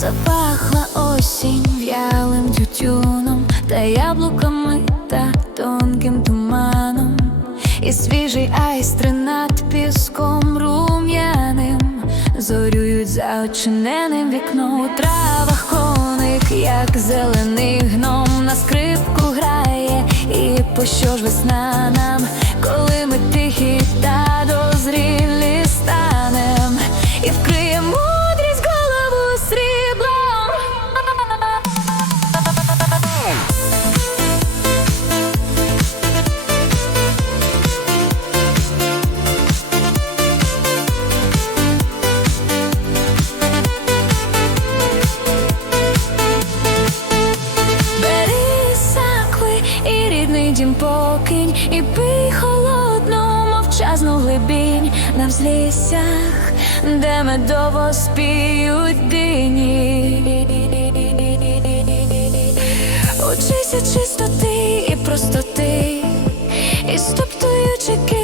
Запахла осінь в'ялим тютюном та яблуками та тонким туманом, і свіжий айстри над піском рум'яним зорюють за очиненим вікном. У травах коник, як зелений гном на скрипку грає, і по що ж весна нам, коли ми тихі та дім покинь, і пий холодну мовчазну глибінь на взліссях, де медово спіють дині. Учися чистоти і простоти, і стоптуючи